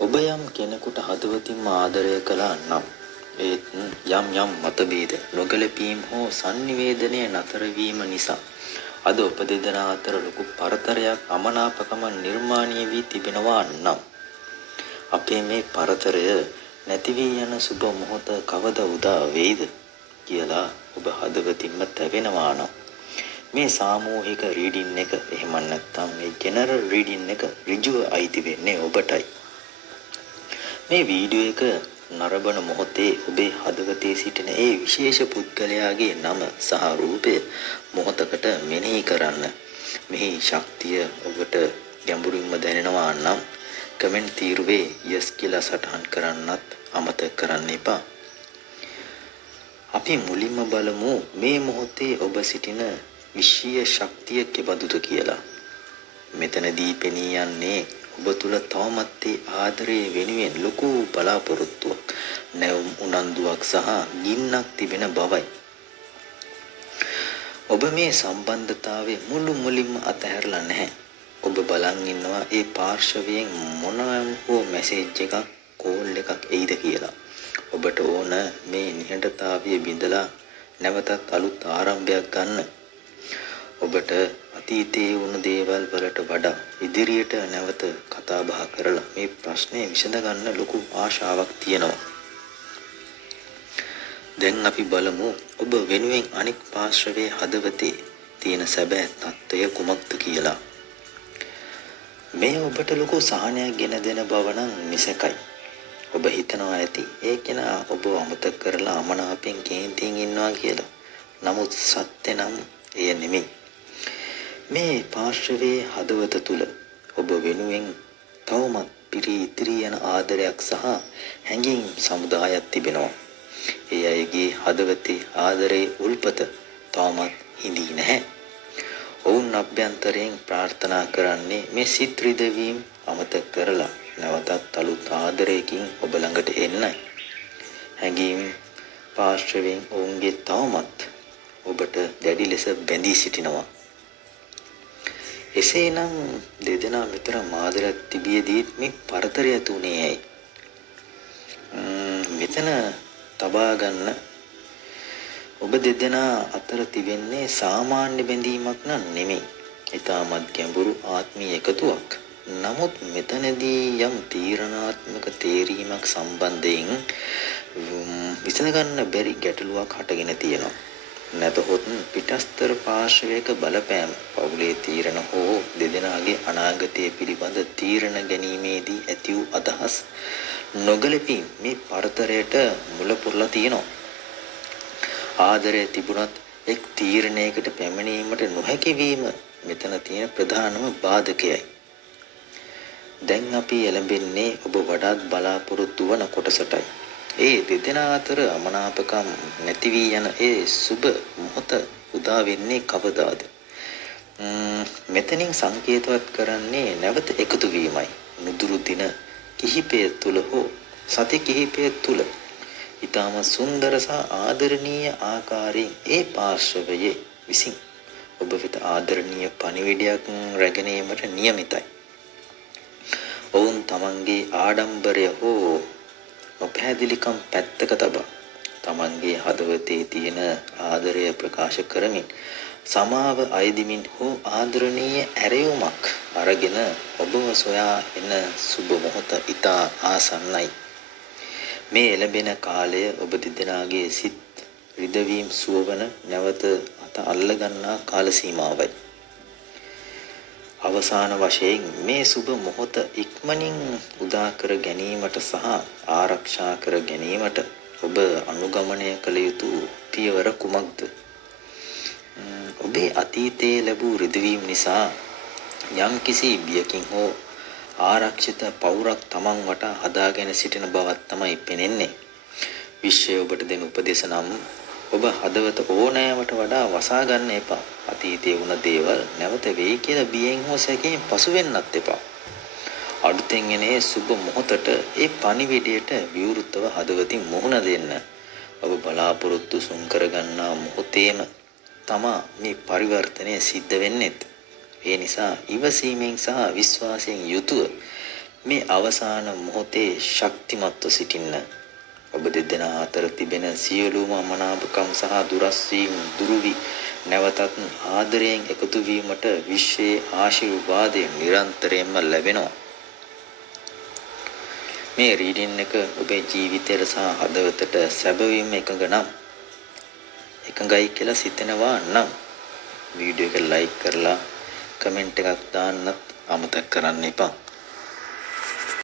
ඔබ යම් කෙනෙකුට හදවතින්ම ආදරය කළා නම් ඒත් යම් මතභේද නොගැලපීම් හෝ sannivedanaya නතර වීම නිසා අද ඔබ දෙදෙනා අතර ලොකු පරතරයක් අමනාපකම නිර්මාණය වී තිබෙනවා නම් අපේ මේ පරතරය නැති වී යන සුබ මොහොත කවද උදා වෙයිද කියලා ඔබ හදවතින්ම තැවෙනවා නම් මේ සාමූහික රීඩින් එක එහෙම නැත්නම් මේ ජෙනරල් රීඩින් එක ඍජුව අයිති වෙන්නේ ඔබටයි. මේ වීඩියෝ එක නරඹන මොහොතේ ඔබේ හදවතේ සිටින ඒ විශේෂ පුද්ගලයාගේ නම සහ රූපය මොහොතකට මෙනෙහි කරන්න. මෙහි ශක්තිය ඔබට ගැඹුරින්ම දැනෙනවා නම් කමෙන්ට් තීරුවේ yes කියලා සටහන් කරන්නත් අමතක කරන්න එපා. අපි මුලින්ම බලමු මේ මොහොතේ ඔබ සිටින විශ්වීය ශක්තිය කෙබඳුද කියලා. මෙතනදී පෙනී යන්නේ ඔබ තුල තවමත් ආදරය වෙනුවෙන් ලොකු බලාපොරොත්තුවක්, නැවුම් උනන්දුවක් සහ ගින්නක් තිබෙන බවයි. ඔබ මේ සම්බන්ධතාවයේ මුලින්ම අතහැරලා නැහැ. ඔබ බලන් ඉන්නවා ඒ පාර්ශවයෙන් මොනවාම හෝ මැසේජ් එකක්, කෝල් එකක් එයිද කියලා. ඔබට ඕන මේ නිහඬතාවය බිඳලා නැවතත් අලුත් ආරම්භයක් ගන්න. ඔබට අතීතයේ වුණු දේවල් වලට වඩා ඉදිරියට නැවත කතා බහ කරලා මේ ප්‍රශ්නේ විසඳ ගන්න ලොකු ආශාවක් තියෙනවා. දැන් අපි බලමු ඔබ වෙනුවෙන් අනික් පාර්ශවයේ හදවතේ තියෙන සැබෑ තත්ත්වය කුමක්ද කියලා. මේ ඔබට ලොකු සහනයක් ගෙන දෙන බව නම් මිසකයි. ඔබ හිතනවා ඇති ඒ කෙනා ඔබ අමතක කරලා අමනාපෙන් කේන්තියෙන් ඉන්නවා කියලා. නමුත් සත්‍ය නම් එය නෙමෙයි. මේ පාර්ශවයේ හදවත තුල ඔබ වෙනුවෙන් තවමත් පිරී ඉතිරි යන ආදරයක් සහ හැඟීම් සමුදායක් තිබෙනවා. ඒ අයගේ හදවතේ ආදරයේ උල්පත තවමත් හිඳී නැහැ. ඔවුන් අභ්‍යන්තරයෙන් ප්‍රාර්ථනා කරන්නේ මේ සිත් රිදවීම් අමතක කරලා නැවතත් අලුත් ආදරයකින් ඔබ ළඟට එන්නයි. හැඟීම් පාර්ශවයෙන් ඔවුන්ගේ තවමත් ඔබට දැඩි ලෙස බැඳී සිටිනවා. එසේනම් දෙදෙනා මෙතර මාදරයක් තිබියදී මේ පරතරය තුනේ ඇයි? මෙතන තබා ගන්න ඔබ දෙදෙනා අතර තිබෙන්නේ සාමාන්‍ය බැඳීමක් නෙමෙයි. ඊටමත් ගැඹුරු ආත්මීය එකතුවක්. නමුත් මෙතනදී යම් තීරණාත්මක තේරීමක් සම්බන්ධයෙන් විසඳ ගන්න බැරි ගැටලුවක් හටගෙන තියෙනවා. නැතහොත් පිටස්තර පාර්ශවයක බලපෑම, පවුලේ තීරණ හෝ දෙදෙනාගේ අනාගතය පිළිබඳ තීරණ ගැනීමේදී ඇති වූ අදහස් නොගැලපීම් මේ පරතරයට මුල පුරලා තියෙනවා. ආදරය තිබුණත් එක් තීරණයකට පැමිණීමට නොහැකි වීම මෙතන තියෙන ප්‍රධානම බාධකයයි. දැන් අපි එළඹෙන්නේ ඔබ වඩාත් බලාපොරොත්තු වන කොටසටයි. ඒ දෙදෙනා අතර අමනාපකම් නැති වී යන ඒ සුබ මොහොත උදා වෙන්නේ කවදාද? මෙතනින් සංකේතවත් කරන්නේ නැවත එකතු වීමයි. නුදුරු දින කිහිපය තුල හෝ සති කිහිපය තුල ඊටම සුන්දර සහ ආදරණීය ආකාරයෙන් ඒ පාර්ශවයේ විසින් ඔබ වෙත ආදරණීය පණිවිඩයක් රැගෙනීමට නියමිතයි. ඔවුන් තමන්ගේ ආඩම්බරය හෝ නොපැහැදිලිකම් පැත්තක තබා තමන්ගේ හදවතේ තියෙන ආදරය ප්‍රකාශ කරමින් සමාව අයදිමින් හෝ ආදරණීය ඇරයුමක් අරගෙන ඔබව සොයා එන සුබ මොහොත ඉතා ආසන්නයි. මේ එළඹෙන කාලය ඔබ දෙදෙනාගේ සිත් රිදවීම් සුවවන නැවත අත අල්ල ගන්නා කාල සීමාවයි. අවසාන වශයෙන් මේ සුබ මොහොත ඉක්මනින් උදා කර ගැනීමට සහ ආරක්ෂා කර ගැනීමට ඔබ අනුගමනය කළ යුතු පියවර කුමක්ද? ඔබේ අතීතයේ ලැබූ රිදවීම් නිසා යම්කිසි බියකින් හෝ ආරක්ෂිත පවුරක් තමන් වටා හදාගෙන සිටින බවක් තමයි පෙනෙන්නේ. විශ්වය ඔබට දෙන උපදේශ නම් ඔබ හදවත ඕනෑමට වඩා වසා ගන්න එපා. අතීතයේ වුණ දේවල් නැවත වෙයි කියලා බියෙන් හෝ සැකයෙන් පසු වෙන්නත් එපා. අලුතෙන් එන සුබ මොහොතට ඒ පණිවිඩයට විවෘතව හදවතින් මුහුණ දෙන්න. ඔබ බලාපොරොත්තු සුන් කරගන්නා මොහොතේම තමා මේ පරිවර්තනය සිද්ධ වෙන්නේ. ඒ නිසා ඉවසීමෙන් සහ විශ්වාසයෙන් යුතුව මේ අවසාන මොහොතේ ශක්තිමත්ව සිටින්න. ඔබ දෙදෙනා අතර තිබෙන සියලුම අමනාපකම් සහ දුරස් වීම දුරු වී නැවතත් ආදරයෙන් එකතු වීමට විශ්වයේ ආශිර්වාදය නිරන්තරයෙන්ම ලැබෙනවා. මේ රීඩින් එක ඔබේ ජීවිතයට සහ හදවතට සැබවින්ම එකඟයි කියලා සිතෙනවා නම් වීඩියෝ එක ලයික් කරලා කමෙන්ට් එකක් දාන්නත් අමතක කරන්න එපා.